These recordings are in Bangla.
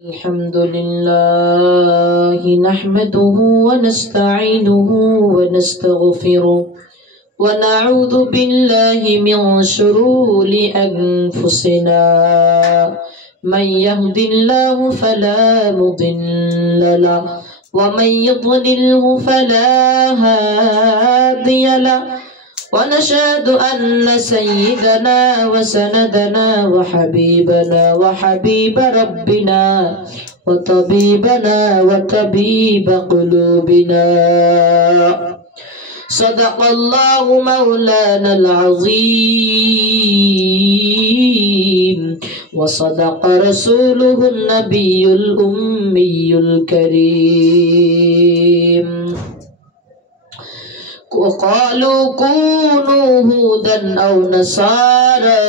الحمد لله نحمده ونستعينه ونستغفره ونعوذ بالله من شرور أنفسنا من يهد الله فلا مضل له ومن يضلله فلا هادي له ونشهد أن سيدنا وسندنا وحبيبنا وحبيب ربنا وطبيبنا وطبيب قلوبنا صدق الله مولانا العظيم وصدق رسوله النبي الأمي الكريم وقالوا كونوا هودا أو نصارى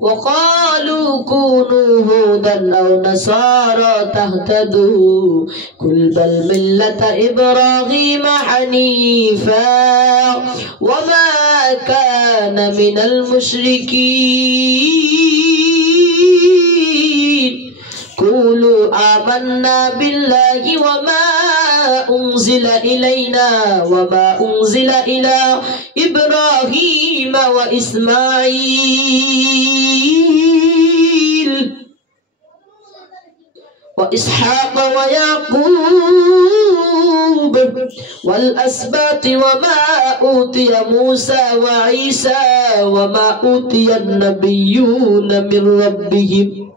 وقالوا كونوا هودا أو نصارى تهتدوا قل بل ملة إبراهيم حنيفا وما كان من المشركين قولوا آمنا بالله وما أنزل إلينا وما أنزل إلى إبراهيم وإسماعيل وإسحاق ويعقوب والأسباط وما أوتي موسى وعيسى وما أوتي النبيون من ربهم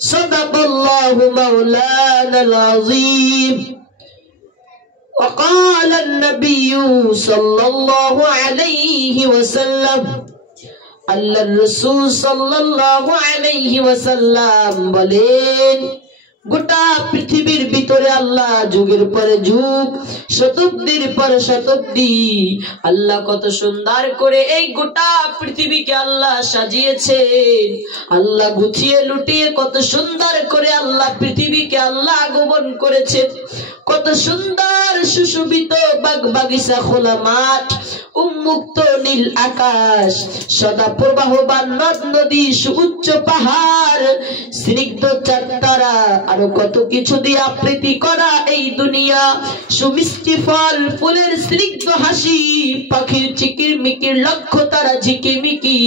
صدق الله مولانا العظيم وقال النبي صلى الله عليه وسلم আল্লাহর রাসূল সাল্লাল্লাহু আলাইহি ওয়াসাল্লাম বলেন গোটা পৃথিবীর ভিতরে আল্লাহ যুগের পরে যুগ শতাব্দীর পর শতাব্দী আল্লাহ কত সুন্দর করে এই গোটা পৃথিবীকে আল্লাহ সাজিয়েছেন আল্লাহ গুছিয়ে লুটিয়ে কত সুন্দর করে আল্লাহ পৃথিবীকে আল্লাহ আগমন করেছেন কত সুন্দর সুশোভিত বাগবাগিচা খোলা মাঠ উন্মুক্ত নীল আকাশ সদা প্রবাহমান নদ নদী সুউচ্চ পাহাড় স্নিগ্ধ চাঁদতারা আরো কত কিছু দিয়ে আবৃত করা এই দুনিয়া সুমিষ্টি ফল ফুলের স্নিগ্ধ হাসি পাখির চিকিরমিকির লক্ষ তারা ঝিকিমিকি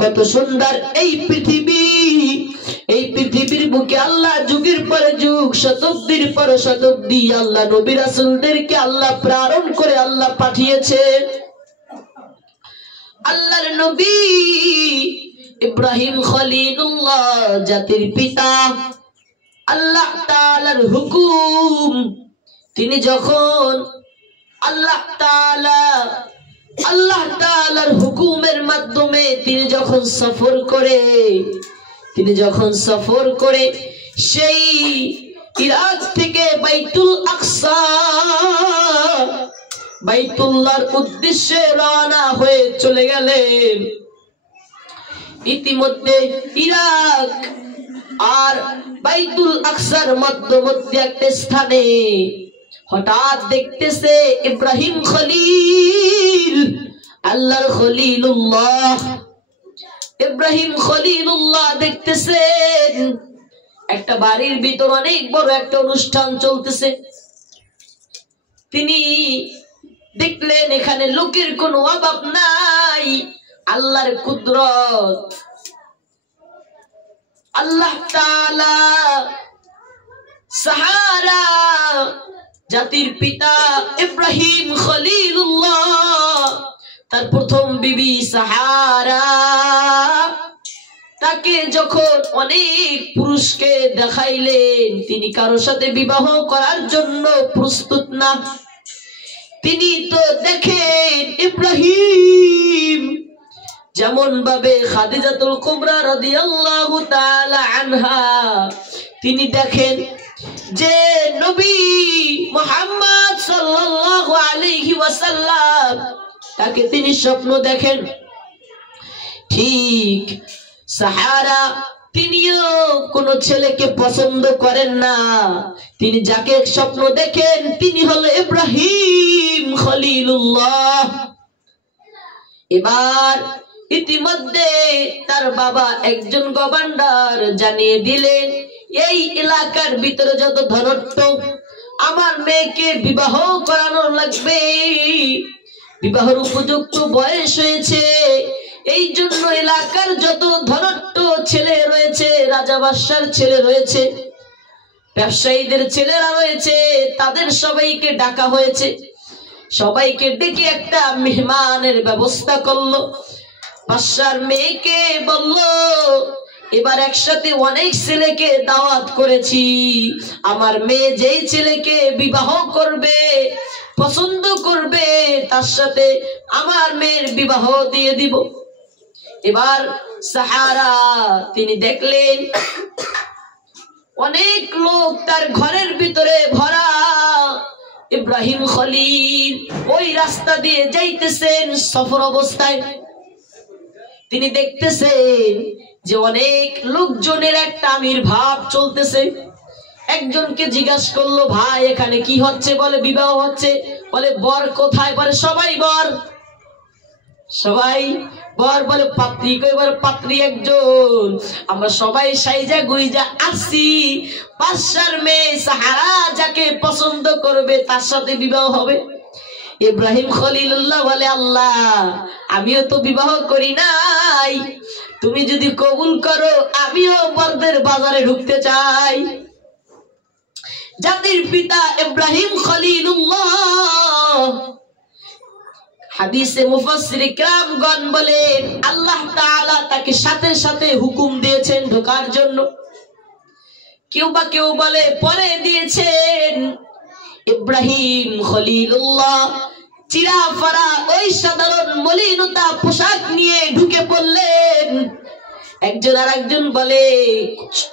কত সুন্দর এই পৃথিবীর বুকে আল্লাহ যুগের পরে যুগ শতাব্দীর পর শতাব্দী আল্লাহ নবী রাসূলদেরকে আল্লাহ প্রেরণ করে আল্লাহ পাঠিয়েছে আল্লাহর নবী ইব্রাহিম খলিলুল্লাহ জাতির পিতা আল্লাহ তাআলার হুকুম তিনি যখন আল্লাহ তাআলার হুকুমের মাধ্যমে তিনি যখন সফর করে সেই ইরাক থেকে বাইতুল্লাহর উদ্দেশ্যে রওনা হয়ে চলে গেলেন ইতিমধ্যে ইরাক আর বাইতুল আকসার মধ্যবর্তী একটা স্থানে হঠাৎ দেখতেছে ইব্রাহিম খলিল আল্লাহর ইব্রাহিম খলিলুল্লাহ দেখতেছেন একটা বাড়ির ভিতর অনেক বড় একটা অনুষ্ঠান চলতেছে তিনি দেখলেন এখানে লোকের কোনো অভাব নাই আল্লাহর কুদরত আল্লাহ তাআলা সাহারা জাতির পিতা ইব্রাহিম খলিলুল্লাহ তার প্রথম বিবি সাহারা তাকে যখন অনেক পুরুষকে দেখাইলেন তিনি কারোর সাথে বিবাহ করার জন্য প্রস্তুত না তিনি তো দেখেন ইব্রাহিম যেমন ভাবে খাদিজাতুল কুবরা রাদিয়াল্লাহু তাআলা আনহা তিনি দেখেন যে নবী মুহাম্মদ সাল্লাল্লাহু আলাইহি ওয়াসাল্লাম তাকে তিনি স্বপ্ন দেখেন ঠিক সাহারা তিনিও কোন ছেলেকে পছন্দ করেন না তিনি যাকে স্বপ্ন দেখেন তিনি হলো ইব্রাহিম খলিলুল্লাহ এবার ইতিমধ্যে তার বাবা একজন গভর্নর জানিয়ে দিলেন, এই এলাকার ভিতরে যত ধনট্য, আমার মেয়েকে বিবাহ করানো লাগবে। বিবাহের উপযুক্ত বয়স হয়েছে, এই জন্য এলাকার যত ধনট্য ছেলে রয়েছে, রাজা বাদশার ছেলে রয়েছে, ব্যবসায়ীদের ছেলেরা রয়েছে, তাদের সবাইকে ডাকা হয়েছে। সবাইকে ডেকে একটা মেহমানের ব্যবস্থা করলো। বাদশার মেয়েকে বলল, এবার একসাথে অনেক ছেলেকে দাওয়াত করেছি, আমার মেয়ে যেই ছেলেকে বিবাহ করবে, পছন্দ করবে, তার সাথে আমার মেয়ের বিবাহ দিয়ে দিব। এবার সাহারা তিনি দেখলেন অনেক লোক তার ঘরের ভিতরে ভরা। ইব্রাহিম খলিল ওই রাস্তা দিয়ে যাইতেছেন সফর অবস্থায়। তিনি দেখতেছেন যে অনেক লোকজনের একটা আবির্ভাব চলতেছে। একজনকে জিজ্ঞাসা করলো, ভাই এখানে কি হচ্ছে? বলে বিবাহ হচ্ছে। বলে বর কোথায়? বলে সবাই বর, সবাই বর। বলে পাত্রী কই? বলে পাত্রী একজন। আমরা সবাই সাইজা গুইজা আসছি, বাদশার মেয়ে সাহারা যাকে পছন্দ করবে তার সাথে বিবাহ হবে। ইব্রাহিম খলিলুল্লাহ বলে, আল্লাহ আমিও তো বিবাহ করি নাই, তুমি যদি কবুল করো আমিও বরদের বাজারে ঢুকতে চাই। জাতির পিতা ইব্রাহিম খলিলুল্লাহ, হাদিসে মুফাসসির কিরামগণ বলেন আল্লাহ তাআলা তাকে সাথে সাথে হুকুম দিয়েছেন ঢোকার জন্য। কেউ বা কেউ বলে পরে দিয়েছেন। ইব্রাহিম খলিলুল্লাহ চিরাফারা ওই সাধারণ মলিনতা পোশাক নিয়ে ঢুকে পড়লেন। একজন আর একজন বলে,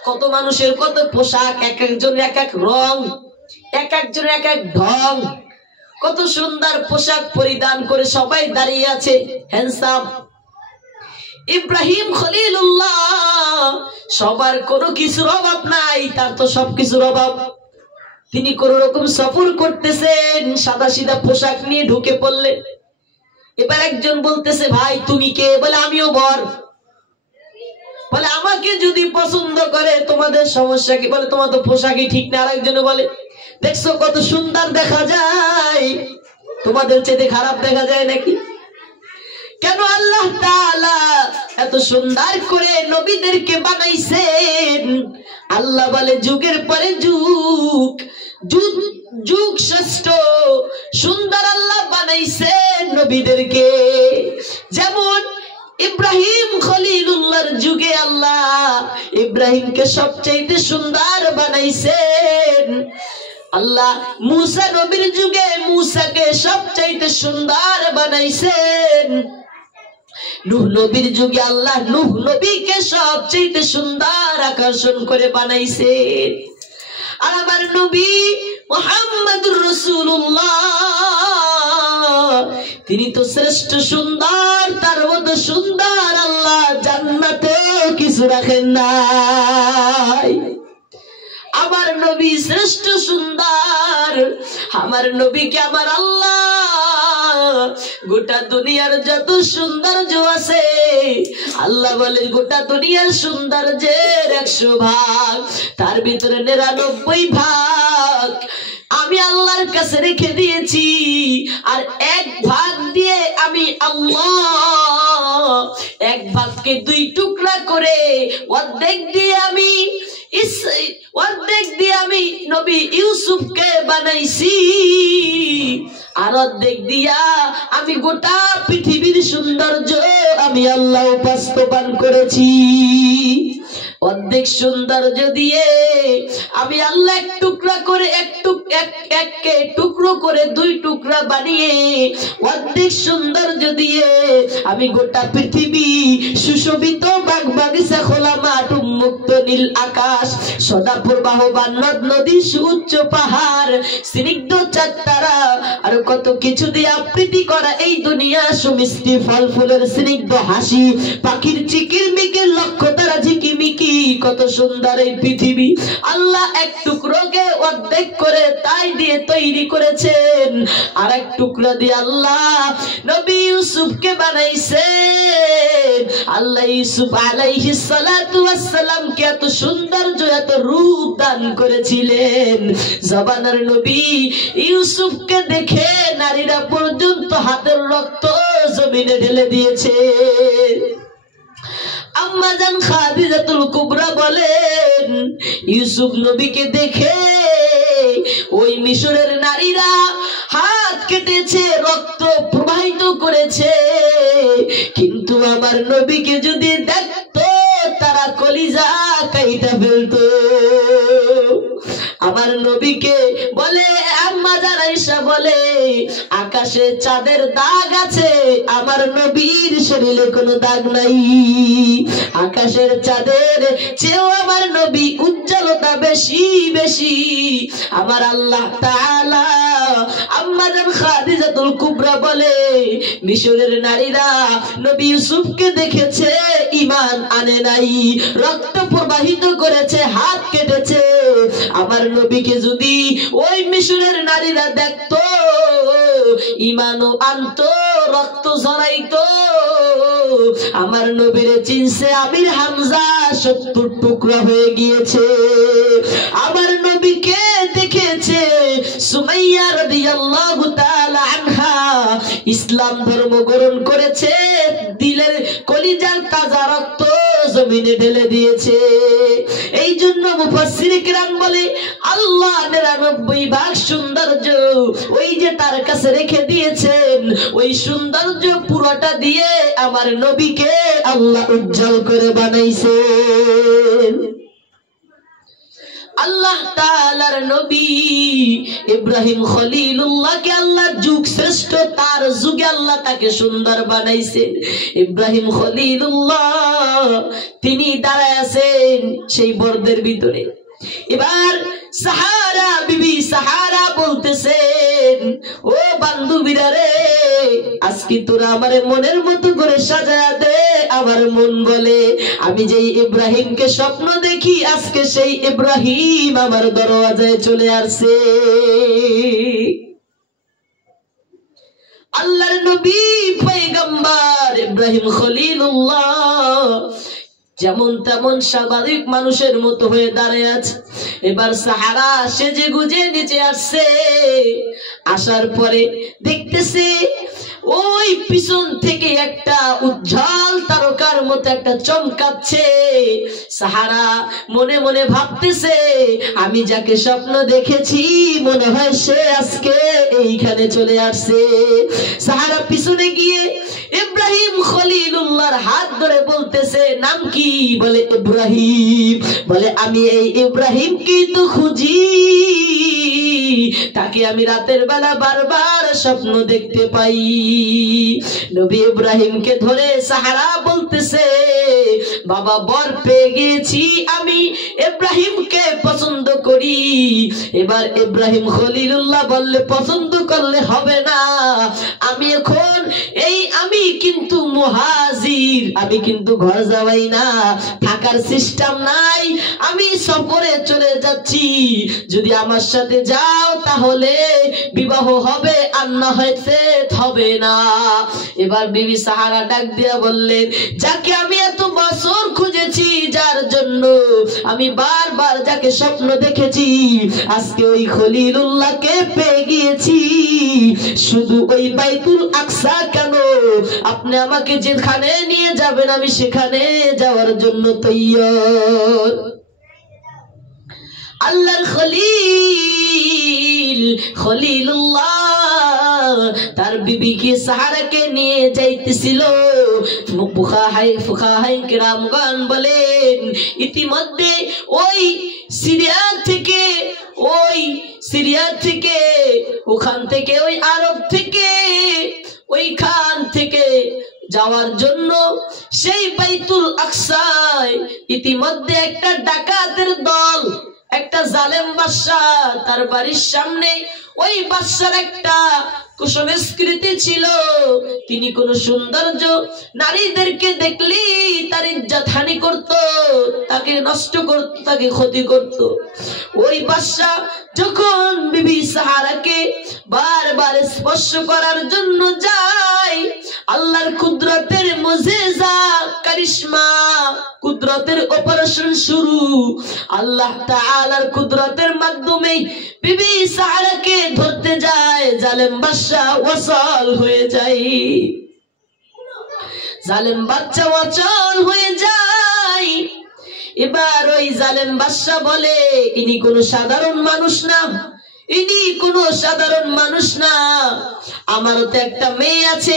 কত মানুষের কত পোশাক, এক একজন এক এক রং, এক একজন এক এক ঢং, কত সুন্দর পোশাক পরিধান করে সবাই দাঁড়িয়ে আছে, হ্যান্ডসাম। ইব্রাহিম খলিলুল্লাহ সবার কোনো কিছুর অভাব নাই, তার তো সবকিছুর অভাব। তিনি কোন রকম সফর করতেছেন, সাদা সিধা পোশাক নিয়ে ঢুকে পড়লেন। এবার একজন বলতেছে, ভাই তুমি কে? বলে আমিও বর। বলে আমাকে যদি পছন্দ করে তোমাদের সমস্যা কি? বলে তোমার তো পোশাকই ঠিক না। আরেকজনে বলে, দেখছো কত সুন্দর দেখা যায়, তোমাদের চেয়ে খারাপ দেখা যায় নাকি? কেন আল্লাহ তাআলা এত সুন্দর করে নবীদেরকে বানাইছেন? আল্লাহ বলে যুগের পরে যুগ, যুগ যুগ শ্রেষ্ঠ সুন্দর আল্লাহ বানাইছেন নবীদেরকে। যেমন ইব্রাহিম খলিলুল্লাহর যুগে আল্লাহ ইব্রাহিমকে সবচেয়ে সুন্দর বানাইছেন। আল্লাহ মুসা নবীর যুগে মুসাকে সবচেয়ে সুন্দর বানাইছেন। নূহ নবীর যুগে আল্লাহ নূহ নবীকে সবচেয়ে সুন্দর আকর্ষণ করে বানাইছেন। আর আমার নবী মুহাম্মদুর রাসূলুল্লাহ তিনি তো শ্রেষ্ঠ সুন্দর, তার মতো সুন্দর আল্লাহ জান্নাতে কিছু রাখেন নাই। আমার নবী শ্রেষ্ঠ সুন্দর, আমার নবীকে আমার আল্লাহ গোটা দুনিয়ার যত সৌন্দর্য আছে, আল্লাহ বলে গোটা দুনিয়ার সৌন্দর্যের 100 ভাগ, তার ভিতরে 99 ভাগ আমি আল্লাহর কাছে রেখে দিয়েছি। আর 1 ভাগ দিয়ে আমি আল্লাহ 1 ভাগকে 2 টুকরা করে অর্ধেক দিয়ে আমি নবী ইউসুফকে বানাইছি, আর অর্ধেক দিয়া আমি গোটা পৃথিবীর সৌন্দর্য আমি আল্লাহ বাস্তবায়ন করেছি। অর্ধেক সৌন্দর্য দিয়ে আমি আল্লাহ এক টুকরা করে এককে টুকরো করে 2 টুকরা বানিয়ে অর্ধেক সৌন্দর্য দিয়ে আমি গোটা পৃথিবী সুশোভিত বাগ বাগিচা, খোলা মাঠ, উন্মুক্ত নীল আকাশ, সদা প্রবাহমান নদ নদী, সুউচ্চ পাহাড়, স্নিগ্ধ চাঁদ তারা, আর কত কিছু দিয়ে আবৃত্তি করা এই দুনিয়া, সুমিষ্টি ফল ফুলের স্নিগ্ধ হাসি, পাখির চিকির মিকির, লক্ষ্য তারা ঝিকিমিকি, কত সুন্দর এই পৃথিবী। আল্লাহ এক টুকরোকে অর্ধেক ত্যাগ করে তাই দিয়ে তৈরি করেছেন, আর এক টুকরা দিয়ে আল্লাহ নবী ইউসুফকে বানাইছেন। আল্লাহ ইউসুফ আলাইহিস সালাতু ওয়াস সালামকে এত সৌন্দর্য এত রূপ দান করেছিলেন, জবানের নবী ইউসুফকে দেখে নারীরা পর্যন্ত হাতের রক্ত জমিনে ঢেলে দিয়েছে। আম্মা জান খাদিজাতুল কুবরা বলেন, ইউসুফ নবীকে দেখে ওই মিশরের নারীরা হাত কেটেছে, রক্ত প্রবাহিত করেছে, কিন্তু আমার নবীকে যদি দেখতো তারা কলিজা কাইটা ফেলতো। আমার নবীকে বলে আম্মা জান আয়েশা বলে, আকাশে চাঁদের দাগ আছে, আমার নবীর শরীরে কোনো দাগ নাই। আকাশের চাঁদের চেয়েও আমার নবী উজ্জ্বলতা বেশি বেশি। আমার আল্লাহ তাআলা আম্মা জান খাদিজাতুল কুবরা বলে, মিশরের নারীরা নবী ইউসুফকে দেখেছে, ঈমান আনে নাই, রক্ত প্রবাহিত করেছে, হাত কেটেছে। আমার নবীকে যদি ওই মিশরের নারীরা দেখতো, ঈমানও আনতো, রক্ত ঝরাইতো। আমার নবীরে চিনছে আমির হামজা 70 টুকরা হয়ে গিয়েছে। আমার নবীকে দেখেছে সুমাইয়া রাদিয়াল্লাহু তাআলা আনহা, ইসলাম ধর্ম গ্রহণ করেছে, দিলের কলিজার তাজা রক্ত জমিনে ঢেলে দিয়েছে। এই জন্য মুফাসসির কিরাম বলে, আল্লাহ 99 ভাগ সৌন্দর্য ওই যে তার কাছে রেখে দিয়েছেন, ওই সৌন্দর্য পুরোটা দিয়ে আমার নবীকে আল্লাহ উজ্জ্বল করে বানাইছেন। আল্লাহ তাআলার নবী ইব্রাহিম খলিলুল্লাহকে আল্লাহ যুগ শ্রেষ্ঠ, তার যুগে আল্লাহ তাকে সুন্দর বানাইছেন। ইব্রাহিম খলিলুল্লাহ তিনি দাঁড়ায় আছেন সেই বর্দের ভিতরে। এবার সাহারা বিবি সাহারা বলতেছেন, ও বান্ধবীরা রে, আজকে তোরা আমার মনের মতো করে সাজায়া দে। আমার মন বলে, আমি যেই ইব্রাহিমকে স্বপ্ন দেখি, আজকে সেই ইব্রাহিম আমার দরওয়াজায় চলে আসছে। আল্লাহর নবী পয়গম্বর ইব্রাহিম খলিলুল্লাহ যেমন তেমন স্বাভাবিক মানুষের মতো হয়ে দাঁড়িয়ে আছে। এবার সাহারা সেজে গুজে নিচে আসছে। আসার পরে দেখতেছে ওই পিছন থেকে একটা উজ্জ্বল তারকার মতো একটা চমকাচ্ছে। সাহারা মনে মনে ভাবতেছে, আমি যাকে স্বপ্ন দেখেছি মনে হয় সে আজকে এইখানে চলে আসছে। সাহারা পিছনে গিয়ে ইব্রাহিম খলিলুল্লাহর হাত ধরে বলতেছে, নাম কি? বলে ইব্রাহিম। বলে আমি এই ইব্রাহিমকেই তো খুঁজি, তাকে আমি রাতের বেলা বারবার স্বপ্ন দেখতে পাই। নবী ইব্রাহিমকে ধরে সাহারা বলতেছে, বাবা বর পেয়ে গেছি, আমি ইব্রাহিমকে পছন্দ করি। এবার ইব্রাহিম খলিলুল্লাহ বললে, পছন্দ করলে হবে না, আমি এখন আমি কিন্তু মুহাজির, আমি কিন্তু ঘর যাওয়াই না, থাকার সিস্টেম নাই, আমি সফরে চলে যাচ্ছি, যদি আমার সাথে যাও তাহলে বিবাহ হবে, আর না হইতে হবে না। এবার বিবি সাহারা ডাক দিয়া বললেন, যাকে আমি এত বছর খুঁজেছি, যার জন্য আমি বারবার যাকে স্বপ্ন দেখেছি, আজকে ওই খলিলুল্লাহকে পেয়ে গিয়েছি। শুধু ওই বাইতুল আকসা কেন, আপনি আমাকে যেখানে নিয়ে যাবেন আমি সেখানে যাওয়ার জন্য তৈয়ার। আল্লাহর খলিলুল্লাহ তার বিবিকে সাহারাকে নিয়ে যাইতেছিল। ফুকাহায়ে কিরামগণ বলেন, ইতিমধ্যে ওই সিরিয়া থেকে ওখান থেকে ওই আরব থেকে ওইখান থেকে যাওয়ার জন্য সেই বাইতুল আকসায় ইতিমধ্যে একটা ডাকাতের দল, একটা জালেম বাদশা, তার বাড়ির সামনে ওই বাদশার একটা কুসংস্কৃতি ছিল, তিনি কোন সৌন্দর্য নারীদেরকে দেখলেই তার ইজ্জত হানি করত, তাকে তাকে নষ্ট করত, তাকে ক্ষতি করত। ওই বাদশা যখন বিবি সাহারাকে বারবার স্পর্শ করার জন্য যায়, আল্লাহর কুদরতের মুজিজা, কারিশমা, কুদরতের অপারেশন শুরু। আল্লাহ তাআলার কুদরতের মাধ্যমে বিবি সাহারাকে ধরতে যায়, জালেম বাদশা ওয়াসাল হয়ে যায়, জালেম বাচ্চা অচল হয়ে যায়। এবার ওই জালেম বাদশা বলে, ইনি কোনো সাধারণ মানুষ না, ইনি কোনো সাধারণ মানুষ না, আমারও তো একটা মেয়ে আছে।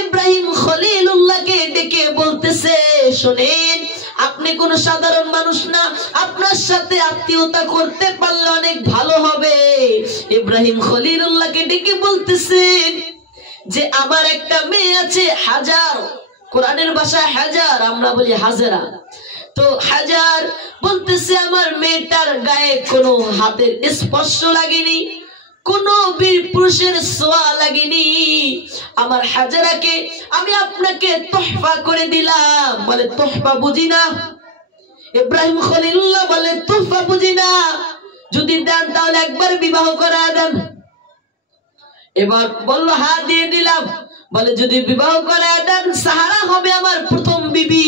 ইব্রাহিম খলিলুল্লাহকে ডেকে বলতেছে, শোনেন, আপনি কোনো সাধারণ মানুষ না, আপনার সাথে আত্মীয়তা করতে পারলে অনেক ভালো হবে। ইব্রাহিম খলিলুল্লাহকে ডেকে বলতেছেন যে আমার একটা মেয়ে আছে, হাজার, কোরআনের ভাষায় হাজার, আমরা বলি হাজেরা। তো হাজার বলতেছে আমার মেয়েটার গায়ে কোনো হাতের স্পর্শ লাগেনি, কোনো বীর পুরুষের ছোঁয়া লাগেনি, আমার হাজারাকে আমি আপনাকে তোহফা করে দিলাম। বলে তোহফা বুঝি না। ইব্রাহিম খলিলুল্লাহ বলে তোহফা বুঝি না, যদি দেন তাহলে একবার বিবাহ করা দেন। এবার বলল হ্যাঁ দিয়ে দিলাম। বলে যদি বিবাহ করা দেন, সাহারা হবে আমার প্রথম বিবি,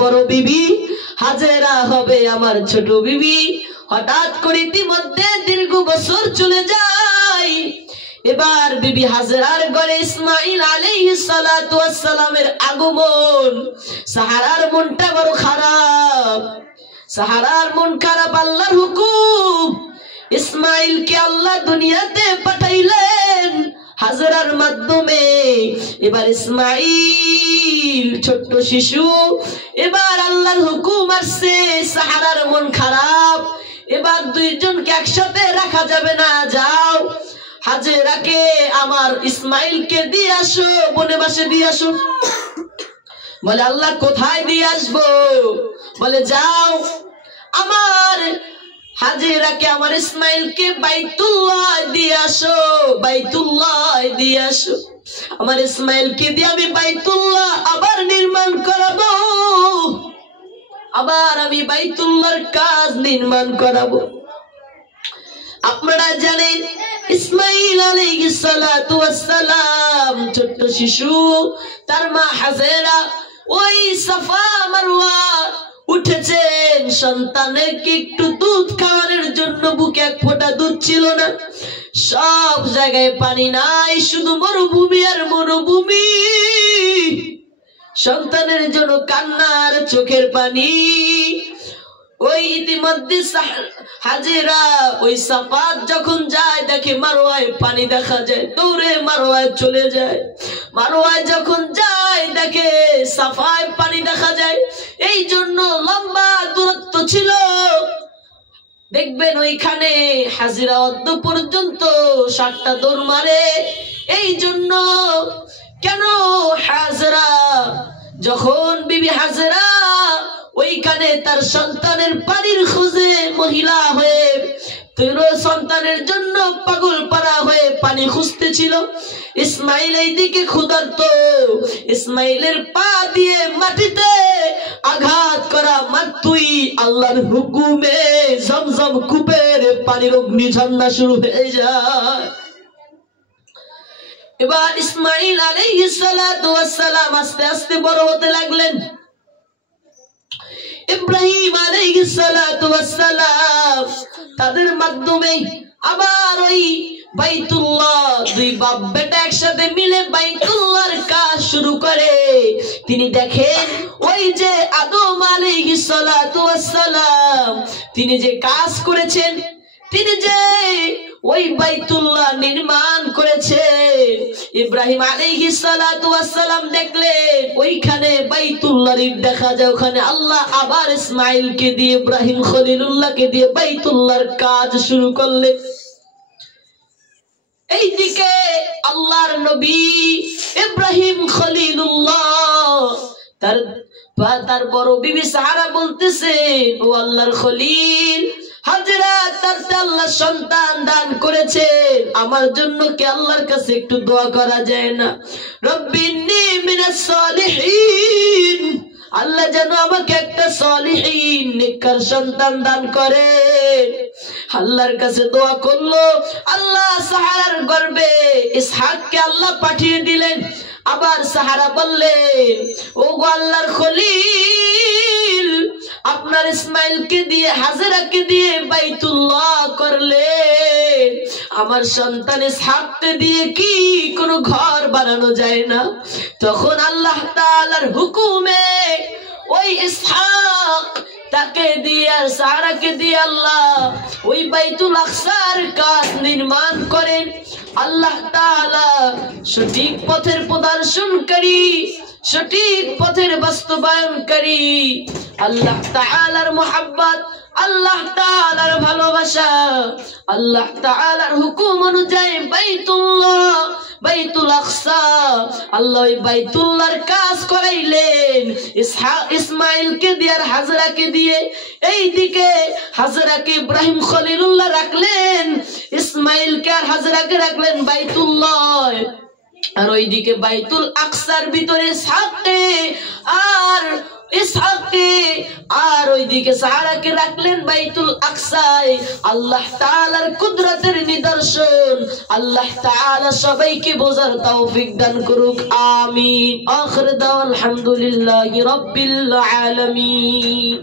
বড় বিবি, হাজেরা হবে আমার ছোট বিবি। হঠাৎ করে ইতিমধ্যে দীর্ঘ বছর চলে যায়। এবার বিবি হাজেরার ঘরে ইসমাইল আলাইহিস সালাতু ওয়াস সালামের আগমন। সাহারার মনটা বড় খারাপ, সাহারার মন খারাপ। আল্লাহর হুকুম, ইসমাইলকে আল্লাহ দুনিয়াতে পাঠাইলেন হাজেরার মাধ্যমে। এবার ইসমাইল ছোট্ট শিশু, এবার আল্লাহর হুকুম আসছে, সাহারার মন খারাপ, এবার দুইজনকে একসাথে রাখা যাবে না, যাও হাজেরাকে আমার ইসমাইলকে দিয়ে আসো, বনবাসে দিয়ে আসো। বলে আল্লাহ কোথায় দিয়ে আসবো? বলে যাও আমার হাজেরাকে আমার ইসমাইলকে বাইতুল্লাহ দিয়ে আসো, বাইতুল্লাহ দিয়ে আসো। আমার ইসমাইলকে দিয়ে আমি বাইতুল্লাহ আবার নির্মাণ করাবো, আবার আমি বাইতুল্লাহর কাজ নির্মাণ করাবো। আপনারা জানেন ইসমাইল আলাইহিস সালাতু ওয়াস সালাম ছোট্ট শিশু, তার মা হাজেরা ওই সাফা মারওয়া উঠেছেন সন্তানের কি একটু দুধ খাওয়ানোর জন্য, বুকে এক ফোঁটা দুধ ছিল না, সব জায়গায় পানি নাই, শুধু মরুভূমি আর মরুভূমি। সন্তানের জন্য কান্নার চোখের পানি। ওই ইতিমধ্যে হাজেরা ওই সাফাত যখন যায়, দেখে মারওয়ায় পানি দেখা যায়, দৌড়ে মারওয়ায় চলে যায়। মারওয়ায় যখন যায় দেখে সাফায় পানি দেখা যায়। এই জন্য লম্বা দূরত্ব ছিল, দেখবেন ওইখানে হাজিরা অদ্দ পর্যন্ত 7টা দৌড় মারে। এই জন্য কেন হাজেরা, যখন বিবি হাজেরা ওইখানে তার সন্তানের পানির খোঁজে মহিলা হয়ে, তোর সন্তানের জন্য পাগল পারা হয়ে পানি খুঁজতেছিল, ইসমাইল এইদিকে ক্ষুধার্ত। ইসমাইলের পা দিয়ে মাটিতে আঘাত করা মাত্রই আল্লাহর হুকুমে জমজম কূপের পানির অগ্নি ঝর্ণা শুরু হয়ে যায়। এবার ইসমাইল আলাইহিস সালাতু ওয়াস সালাম আস্তে আস্তে বড় হতে লাগলেন। ইব্রাহিম আলাইহিস সালাতু ওয়াস সালাম তাদের মাধ্যমে আবার ওই বাইতুল্লাহ, দুই বাপ বেটা একসাথে মিলে বাইতুল্লাহর কাজ শুরু করে। তিনি দেখেন ওই যে আদম আলাইহিস সালাতু ওয়াস সালাম তিনি যে কাজ করেছেন, তিনি যে ওই বাইতুল্লাহ নির্মাণ করেছেন, ইব্রাহিম আলাইহিস সালাতু ওয়াস সালাম দেখলেন ওইখানে বাইতুল্লাহর ইট দেখা যায়। ওখানে আল্লাহ আবার ইসমাইলকে দিয়ে, ইব্রাহিম খলিলুল্লাহকে দিয়ে বাইতুল্লাহর কাজ শুরু করলেন। এইদিকে আল্লাহর নবী ইব্রাহিম খলিলুল্লাহ তার বড় বিবি সাহারা বলতেছেন, ও আল্লাহর খলিল, হাজেরা তার আল্লাহ সন্তান দান করেছেন, আমার জন্য কি আল্লাহর কাছে একটু দোয়া করা যায় না? রব্বিন্নি মিনাস সালিহিন, আল্লাহ যেন আমাকে একটা সলিহিন নেককার সন্তান দান করেন। আল্লাহর কাছে দোয়া করলো, আল্লাহ সাহারার গর্ভে ইসহাককে আল্লাহ পাঠিয়ে দিলেন। আবার সাহারা বললেন, ও গো আল্লাহর খলিল, আপনার ইসমাইলকে দিয়ে হাজেরাকে দিয়ে বাইতুল্লাহ করলে, আমার সন্তান ইসহাককে দিয়ে কি কোনো ঘর বানানো যায় না? তখন আল্লাহ তাআলার হুকুমে ওই ইসহাক তাকে দিয়ে আর সারাকে দিয়ে আল্লাহ ওই বাইতুল আকসার কাজ নির্মাণ করেন। আল্লাহ তাআলা সঠিক পথের প্রদর্শনকারী, সঠিক পথের বাস্তবায়নকারী। আল্লাহ তাআলার মুহাব্বত, আল্লাহ তাআলার ভালোবাসা, আল্লাহ তাআলার হুকুম অনুযায়ী বাইতুল আকসা, আল্লাহ ওই বাইতুল্লাহর কাজ করাইলেন ইসমাইলকে দিয়ে আর হাজরাকে দিয়ে। এইদিকে হাজরাকে ইব্রাহিম খলিলুল্লাহ রাখলেন, ইসমাইলকে আর হাজরাকে রাখলেন বাইতুল্লাহ। আর ওইদিকে বাইতুল আকসার ভিতরে ইসহাককে আর ওইদিকে সাহারাকে রাখলেন বাইতুল আকসায়। আল্লাহ তাআলার কুদরতের নিদর্শন। আল্লাহ তাআলা সবাইকে বোঝার তৌফিক দান করুক, আমিন। আখির দাওয়া আলহামদুলিল্লাহি রাব্বিল আলামিন।